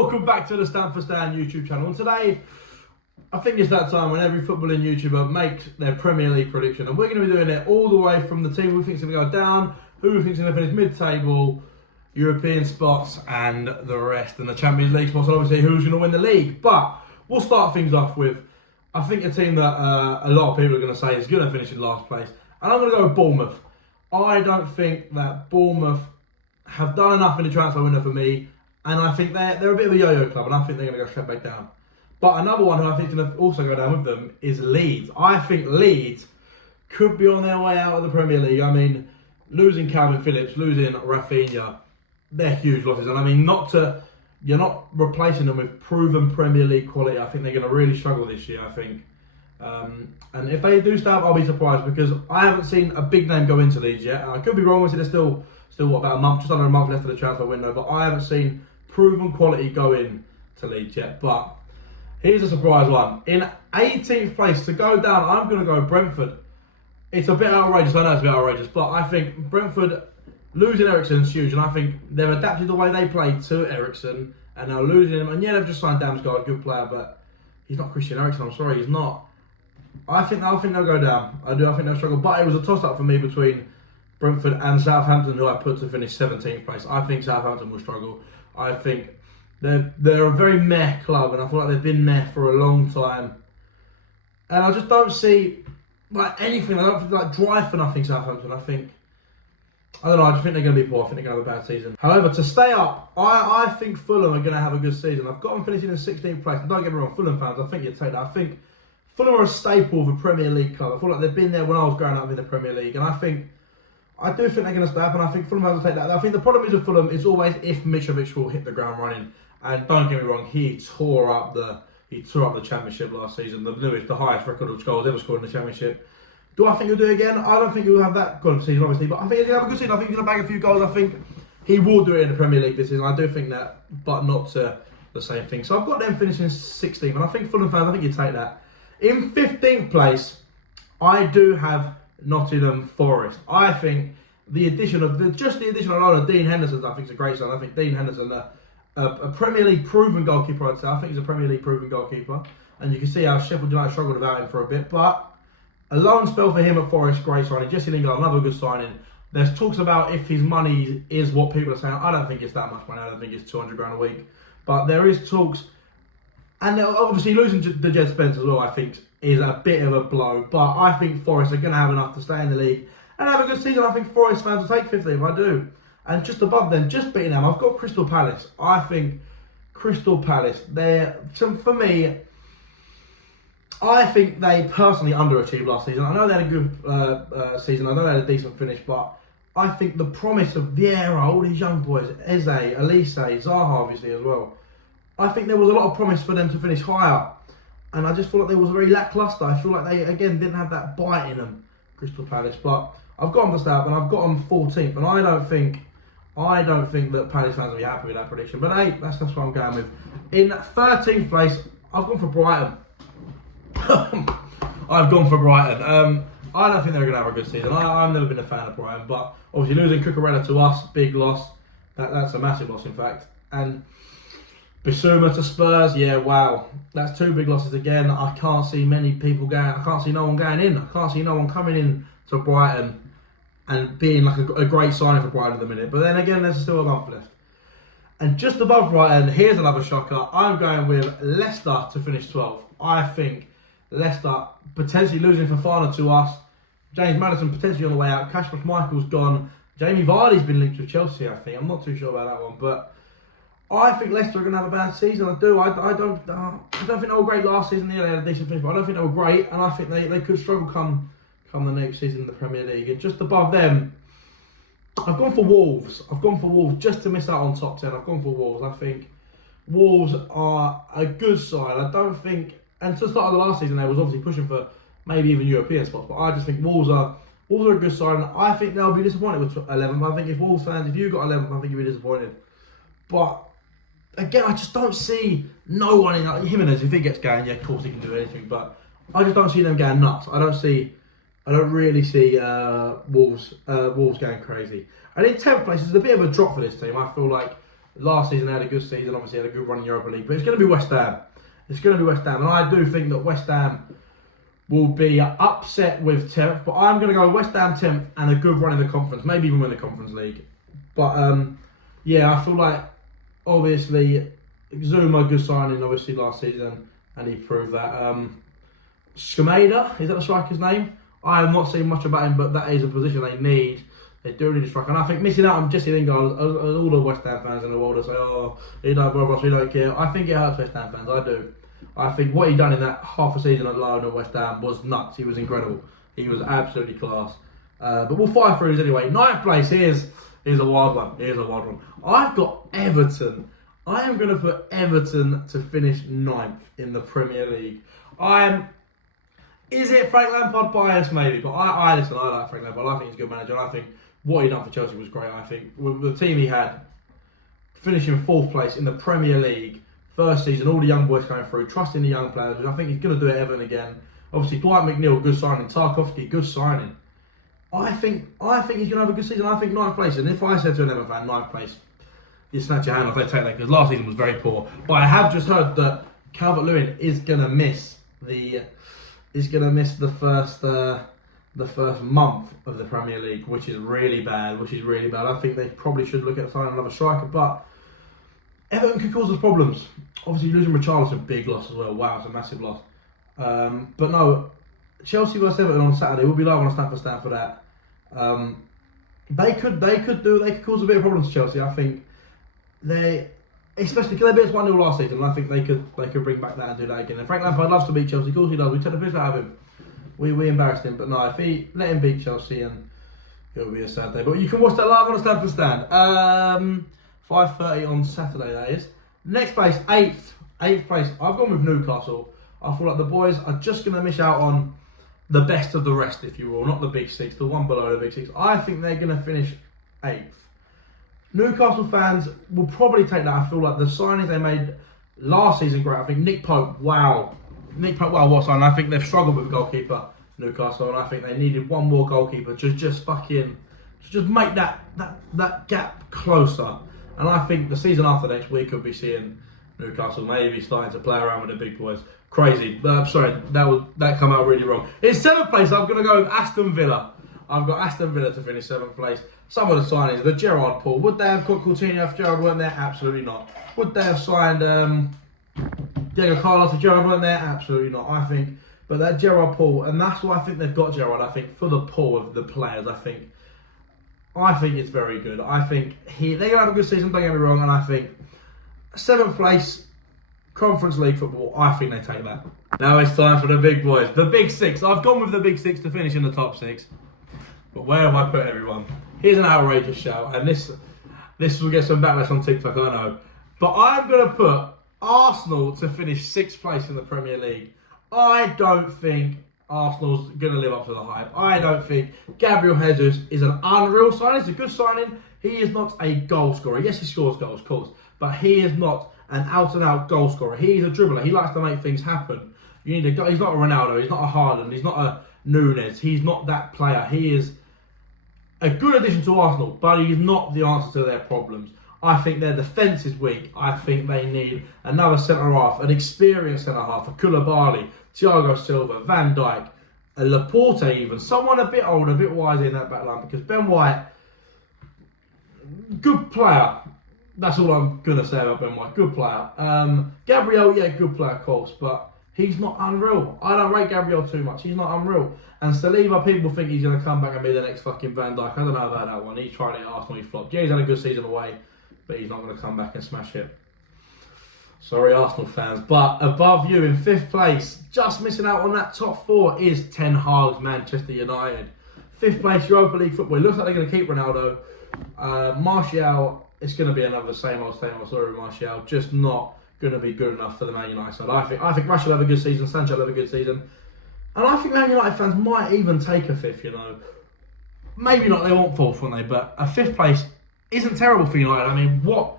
welcome back to the Stand for Stan YouTube channel. And today, I think it's that time when every footballing YouTuber makes their Premier League prediction. And we're going to be doing it all the way from the team we think is going to go down, who we think is going to finish mid-table, European spots, and the rest, and the Champions League spots, and obviously who's going to win the league. But we'll start things off with, I think, a team that a lot of people are going to say is going to finish in last place. And I'm going to go with Bournemouth. I don't think that Bournemouth have done enough in the transfer window for me. And I think they're a bit of a yo-yo club, and I think they're going to go straight back down. But another one who I think is going to also go down with them is Leeds. I think Leeds could be on their way out of the Premier League. I mean, losing Calvin Phillips, losing Rafinha, they're huge losses. And I mean, you're not replacing them with proven Premier League quality. I think they're going to really struggle this year, I think. And if they do start, I'll be surprised, because I haven't seen a big name go into Leeds yet. And I could be wrong with it. There's still what, about a month, just under a month left of the transfer window. But I haven't seen proven quality go in to Leeds yet. But here's a surprise one. In 18th place, to go down, I'm going to go Brentford. It's a bit outrageous. I know it's a bit outrageous, but I think Brentford losing Eriksen is huge, and I think they've adapted the way they play to Eriksen, and now losing him. And yeah, they've just signed Damsgaard, a good player, but he's not Christian Eriksen. I'm sorry, he's not. I think they'll go down. I think they'll struggle. But it was a toss-up for me between Brentford and Southampton, who I put to finish 17th place. I think Southampton will struggle. I think they're a very meh club, and I feel like they've been meh for a long time. And I just don't see anything. I don't think drive for nothing. Southampton. I don't know. I just think they're going to be poor. I think they're going to have a bad season. However, to stay up, I think Fulham are going to have a good season. I've got them finishing in 16th place. And don't get me wrong, Fulham fans, I think you'd take that. I think Fulham are a staple of a Premier League club. I feel like they've been there when I was growing up in the Premier League, and I do think they're going to stay up, and I think Fulham has to take that. I think the problem is with Fulham is always if Mitrovic will hit the ground running. And don't get me wrong, he tore up the Championship last season. The highest record of goals ever scored in the Championship. Do I think he'll do it again? I don't think he'll have that good of a season, obviously, but I think he's going to have a good season. I think he's going to bag a few goals. I think he will do it in the Premier League this season. I do think that, but not to the same thing. So I've got them finishing 16th, and I think Fulham fans, I think you take that. In 15th place, I do have Nottingham Forest. I think the addition of Dean Henderson, I think is a great sign. I think Dean Henderson, a Premier League proven goalkeeper, I'd say. I think he's a Premier League proven goalkeeper, and you can see how Sheffield United struggled without him for a bit. But a loan spell for him at Forest, great signing. Jesse Lingard, another good signing. There's talks about if his money is what people are saying. I don't think it's that much money. I don't think it's 200 grand a week, but there is talks. And obviously losing the Jed Spence as well, I think, is a bit of a blow. But I think Forest are going to have enough to stay in the league and have a good season. I think Forest fans will take 15th, I do. And just above them, just beating them, I've got Crystal Palace. I think Crystal Palace, for me, I think they personally underachieved last season. I know they had a good season. I know they had a decent finish, but I think the promise of Vieira, all these young boys, Eze, Elise, Zaha obviously as well, I think there was a lot of promise for them to finish higher. And I just feel like they was very lacklustre. I feel like they, again, didn't have that bite in them, Crystal Palace. But I've got them to stay up, and I've got them 14th. And I don't think that Palace fans will be happy with that prediction. But hey, that's what I'm going with. In 13th place, I've gone for Brighton. I've gone for Brighton. I don't think they're going to have a good season. I've never been a fan of Brighton. But obviously losing Cucurella to us, big loss. That's a massive loss, in fact. And Bissouma to Spurs, yeah, wow. That's two big losses again. I can't see many people going. I can't see no one going in. I can't see no one coming in to Brighton and being like a great signing for Brighton at the minute. But then again, there's still a month left. And just above Brighton, here's another shocker. I'm going with Leicester to finish 12th. I think Leicester potentially losing Fofana to us. James Maddison potentially on the way out. Kasper Schmeichel's gone. Jamie Vardy's been linked with Chelsea, I think. I'm not too sure about that one, but I think Leicester are going to have a bad season. I do. I don't think they were great last season. Yeah, they had a decent finish, but I don't think they were great, and I think they could struggle come the next season in the Premier League. And just above them, I've gone for Wolves. Just to miss out on top 10. I've gone for Wolves. I think Wolves are a good side. I don't think, and to the start of the last season, they was obviously pushing for maybe even European spots, but I just think Wolves are a good side, and I think they'll be disappointed with 11th. I think if Wolves fans, if you got 11th, I think you'll be disappointed. But again, I just don't see no one in that. Jimenez, if he gets going, yeah, of course he can do anything. But I just don't see them going nuts. I don't really see Wolves going crazy. And in 10th place is a bit of a drop for this team. I feel like Last season they had a good season, obviously had a good run in Europa League, but it's going to be West Ham. It's going to be West Ham, and I do think that West Ham will be upset with 10th, but I'm going to go West Ham 10th and a good run in the conference, maybe even win the Conference League. But yeah, I feel like obviously Zuma, good signing obviously last season, and he proved that. Shkameda, is that the striker's name? I have not seen much about him, but that is a position they need. They do need a striker, and I think missing out on Jesse Lingard, all the West Ham fans in the world will say, oh, you know, brother, we don't care. I think it hurts West Ham fans, I do. I think what he done in that half a season at loan at West Ham was nuts. He was incredible. He was absolutely class. But we'll fight through his anyway. 9th place, here's a wild one. Here's a wild one. I've got Everton. I am going to put Everton to finish 9th in the Premier League. Is it Frank Lampard bias? Maybe. But I listen, I like Frank Lampard. I think he's a good manager. And I think what he done for Chelsea was great. I think with the team he had, finishing 4th place in the Premier League, first season, all the young boys coming through, trusting the young players, which I think he's going to do it Everton again. Obviously, Dwight McNeil, good signing. Tarkowski, good signing. I think he's going to have a good season. I think 9th place. And if I said to an Everton fan, 9th place, you snatch your hand off, they take that, because last season was very poor. But I have just heard that Calvert-Lewin is going to miss the first month of the Premier League, which is really bad. I think they probably should look at signing another striker, but Everton could cause us problems. Obviously, losing Richarlison, big loss as well. Wow, it's a massive loss. But no, Chelsea vs Everton on Saturday. We'll be live on a Stamford stand for that. They could cause a bit of problems to Chelsea. I think especially because they beat us 1-0 last season. And I think they could bring back that and do that again. And Frank Lampard loves to beat Chelsea. Of course he does. We took the piss out of him. We embarrassed him. But no, if he let him beat Chelsea, and it'll be a sad day. But you can watch that live on a Stamford stand. 5:30 on Saturday, that is. Next place, 8th place. I've gone with Newcastle. I feel like the boys are just going to miss out on the best of the rest, if you will. Not the big six, the one below the big six. I think they're going to finish 8th. Newcastle fans will probably take that. I feel like the signings they made last season, great. I think Nick Pope, wow, what signing. I think they've struggled with goalkeeper, Newcastle, and I think they needed one more goalkeeper to just make that gap closer. And I think the season after next, we could be seeing Newcastle maybe starting to play around with the big boys. Crazy. Sorry, that came out really wrong. In 7th place, I'm going to go with Aston Villa. I've got Aston Villa to finish 7th place. Some of the signings, the Gerrard Paul. Would they have got Coutinho if Gerrard weren't there? Absolutely not. Would they have signed Diego Carlos if Gerrard weren't there? Absolutely not. I think, but that Gerrard Paul, and that's why I think they've got Gerrard. I think for the pool of the players, I think it's very good. I think they're going to have a good season, don't get me wrong, and I think 7th place, Conference League football, I think they take that. Now it's time for the big boys. The big six. I've gone with the big six to finish in the top 6. But where have I put everyone? Here's an outrageous shout, and this will get some backlash on TikTok, I know. But I'm going to put Arsenal to finish 6th place in the Premier League. I don't think Arsenal's going to live up to the hype. I don't think Gabriel Jesus is an unreal signing. It's a good signing. He is not a goal scorer. Yes, he scores goals, of course, but he is not an out-and-out goal scorer. He's a dribbler. He likes to make things happen. He's not a Ronaldo. He's not a Haaland. He's not a Nunes. He's not that player. He is a good addition to Arsenal, but he's not the answer to their problems. I think their defence is weak. I think they need another centre-half, an experienced centre-half, a Koulibaly, Thiago Silva, Van Dijk, a Laporte even, someone a bit older, a bit wiser in that back line, because Ben White, good player. That's all I'm going to say about Ben White. Good player. Gabriel, yeah, good player, of course, but he's not unreal. I don't rate Gabriel too much. He's not unreal. And Saliba, people think he's going to come back and be the next fucking Van Dijk. I don't know about that one. He tried it at Arsenal, he flopped. Yeah, he's had a good season away, but he's not going to come back and smash it. Sorry, Arsenal fans. But above you in 5th place, just missing out on that top 4, is Ten Hag's Manchester United. 5th place, Europa League football. It looks like they're going to keep Ronaldo. Martial, it's going to be another same old story with Martial. Just not going to be good enough for the Man United side. I think Rashford will have a good season, Sancho will have a good season. And I think Man United fans might even take a 5th, you know. Maybe not, they want 4th, won't they? But a 5th place isn't terrible for United. I mean, they're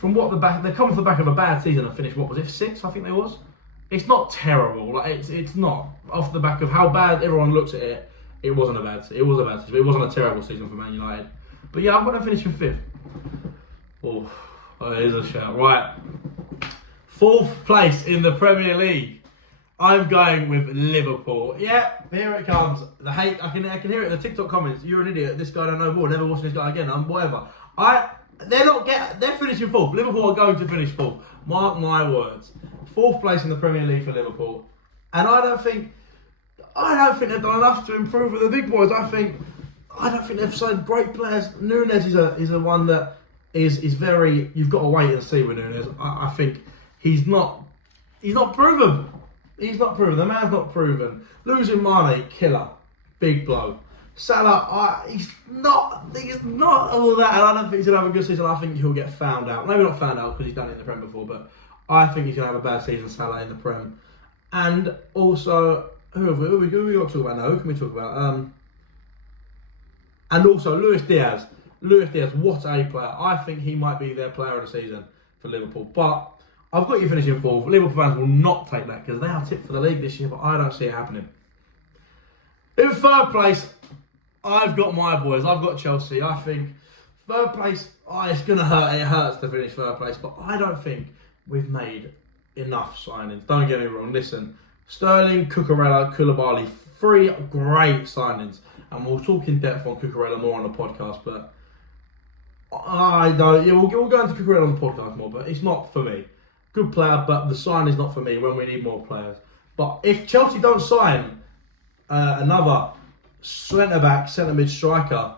coming from the back of a bad season and finished, what was it, 6th, I think they was? It's not terrible. Like it's not. Off the back of how bad everyone looks at it, it was a bad season. It wasn't a terrible season for Man United. But yeah, I'm going to finish in 5th. Oh, Oh, it is a shout. Right. 4th place in the Premier League. I'm going with Liverpool. Yeah, here it comes. The hate, I can hear it in the TikTok comments. You're an idiot. This guy don't know ball. Never watching this guy again. Whatever. They're finishing 4th. Liverpool are going to finish 4th. Mark my words. 4th place in the Premier League for Liverpool. And I don't think they've done enough to improve with the big boys. I don't think they've signed great players. Nunes is a one that is very. You've got to wait and see with Nunes. I think he's not proven. He's not proven. The man's not proven. Losing Mane, killer, big blow. Salah, he's not all that, and I don't think he's gonna have a good season. I think he'll get found out. Maybe not found out because he's done it in the Prem before, but I think he's gonna have a bad season. Salah in the Prem, and also who we got to talk about now? Who can we talk about? And also Luis Diaz. Luis Diaz, what a player! I think he might be their player of the season for Liverpool, but. I've got you finishing 4th. Liverpool fans will not take that because they are tipped for the league this year, but I don't see it happening. In 3rd place, I've got my boys. I've got Chelsea. I think 3rd place, it's going to hurt. It hurts to finish 3rd place, but I don't think we've made enough signings. Don't get me wrong. Listen, Sterling, Cucurella, Koulibaly, 3 great signings. And we'll talk in depth on Cucurella more on the podcast, but I don't. Yeah, we'll go into Cucurella on the podcast more, but it's not for me. Good player, but the sign is not for me when we need more players. But if Chelsea don't sign another centre-back, centre-mid striker,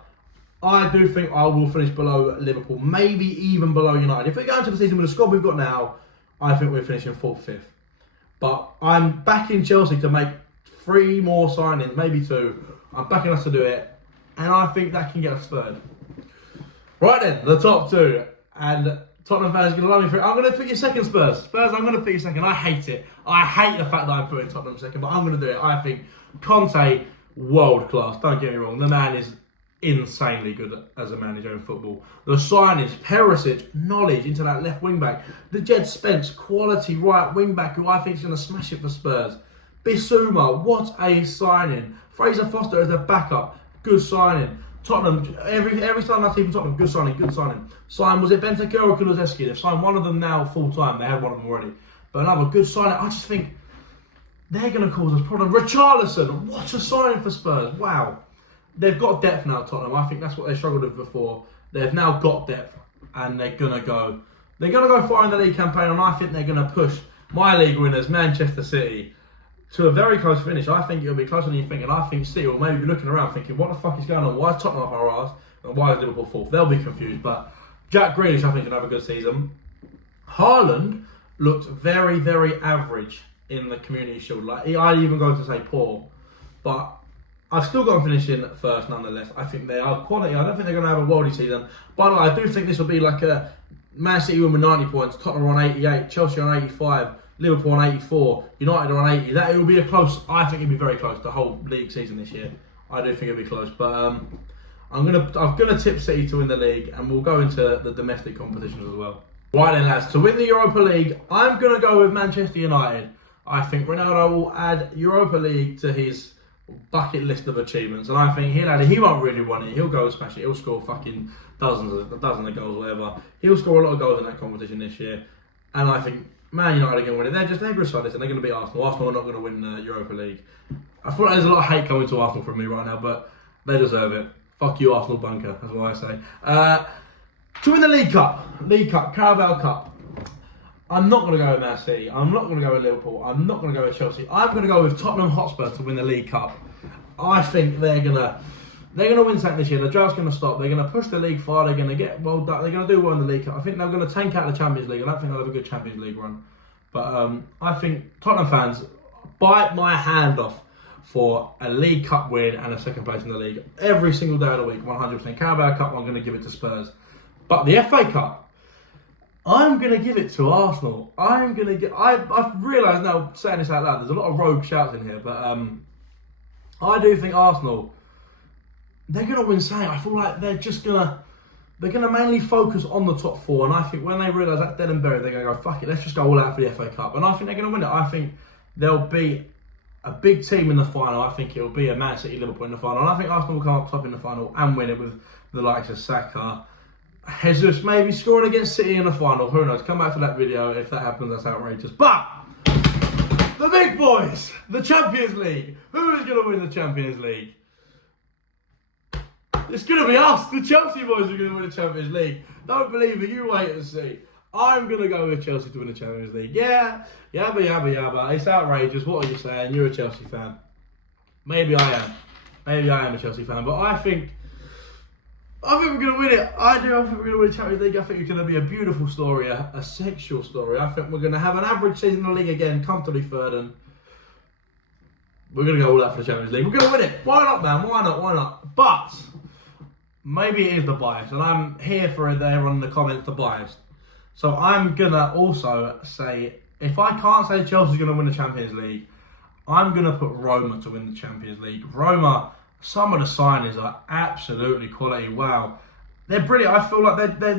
I do think I will finish below Liverpool, maybe even below United. If we go into the season with the squad we've got now, I think we're finishing 4th, 5th. But I'm backing Chelsea to make 3 more signings, maybe 2. I'm backing us to do it, and I think that can get us 3rd. Right then, the top 2, and Tottenham fans are going to love me for it. I'm going to put you second, Spurs. I'm going to put you second. I hate it. I hate the fact that I'm putting Tottenham second, but I'm going to do it. I think Conte, world class. Don't get me wrong. The man is insanely good as a manager in football. The signings, Perisic, knowledge into that left wing back. The Jed Spence, quality right wing back, who I think is going to smash it for Spurs. Bissouma, what a signing. Fraser Foster as a backup, good signing. Tottenham, every time I see from Tottenham, good signing. Signed, was it Bentancur or Kulusevski? They've signed one of them now full time. They had one of them already. But another good signing. I just think they're going to cause us problems. Richarlison, what a signing for Spurs. Wow. They've got depth now, Tottenham. I think that's what they struggled with before. They've now got depth, and they're going to go far in the league campaign, and I think they're going to push my league winners, Manchester City, to a very close finish. I think it'll be closer than you think, and I think City will maybe be looking around thinking, what the fuck is going on? Why is Tottenham up our arse? And why is Liverpool 4th? They'll be confused, but Jack Grealish, I think, can have a good season. Haaland looked very, very average in the Community Shield. Like, I'd even go to say poor, but I've still got them finishing 1st nonetheless. I think they are quality. I don't think they're going to have a worldy season, but I do think this will be like a Man City win with 90 points, Tottenham on 88, Chelsea on 85, Liverpool on 84, United on 80. That it will be a close. I think it'll be very close the whole league season this year. I do think it'll be close, but I'm gonna tip City to win the league, and we'll go into the domestic competitions as well. Right then, lads, to win the Europa League, I'm gonna go with Manchester United. I think Ronaldo will add Europa League to his bucket list of achievements, and I think he won't really want it. He'll go and smash it. He'll score fucking dozens of goals, whatever. He'll score a lot of goals in that competition this year, and I think Man United are going to win it. They're good side, and they're going to beat Arsenal. Arsenal are not going to win the Europa League. I feel like there's a lot of hate coming to Arsenal from me right now, but they deserve it. Fuck you, Arsenal bunker. That's what I say. To win the League Cup, Carabao Cup. I'm not going to go with Man City. I'm not going to go with Liverpool. I'm not going to go with Chelsea. I'm going to go with Tottenham Hotspur to win the League Cup. I think they're going to win something this year. The drought's going to stop. They're going to push the league far. They're going to get well done. They're going to do well in the League Cup. I think they're going to tank out the Champions League. I don't think they'll have a good Champions League run. But I think Tottenham fans bite my hand off for a League Cup win and a second place in the league every single day of the week. 100%. Carabao Cup, I'm going to give it to Spurs. But the FA Cup, I'm going to give it to Arsenal. I've realised now, saying this out loud, there's a lot of rogue shouts in here, but I do think Arsenal, they're going to win something. I feel like they're going to mainly focus on the top 4, and I think when they realise that's dead and buried, they're going to go, fuck it, let's just go all out for the FA Cup. And I think they're going to win it. I think there'll be a big team in the final. I think it'll be a Man City Liverpool in the final, and I think Arsenal will come up top in the final and win it with the likes of Saka, Jesus maybe scoring against City in the final. Who knows? Come back to that video. If that happens, that's outrageous. But the big boys, the Champions League. Who is going to win the Champions League? It's going to be us. The Chelsea boys are going to win the Champions League. Don't believe it. You wait and see. I'm going to go with Chelsea to win the Champions League. Yeah, yabba. It's outrageous. What are you saying? You're a Chelsea fan. Maybe I am. Maybe I am a Chelsea fan. But I think we're going to win it. I do. I think we're going to win the Champions League. I think it's going to be a beautiful story, a sexual story. I think we're going to have an average season in the league again, comfortably third, and we're going to go all out for the Champions League. We're going to win it. Why not, man? Why not? But maybe it is the bias, and I'm here for it there on the comments, the bias. So I'm going to also say, if I can't say Chelsea's going to win the Champions League, I'm going to put Roma to win the Champions League. Roma, some of the signings are absolutely quality. Wow. They're brilliant. I feel like they're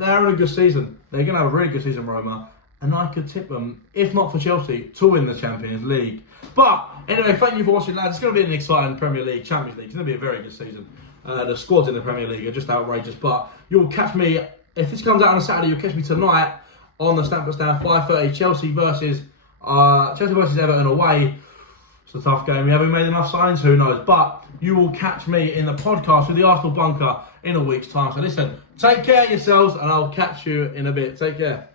having a good season. They're going to have a really good season, Roma. And I could tip them, if not for Chelsea, to win the Champions League. But anyway, thank you for watching, lads. It's going to be an exciting Premier League, Champions League. It's going to be a very good season. The squads in the Premier League are just outrageous. But you'll catch me, if this comes out on a Saturday, you'll catch me tonight on the Stamford Stand, 5:30, Chelsea versus Everton away. It's a tough game. We haven't made enough signs, who knows? But you will catch me in the podcast with the Arsenal Bunker in a week's time. So listen, take care of yourselves, and I'll catch you in a bit. Take care.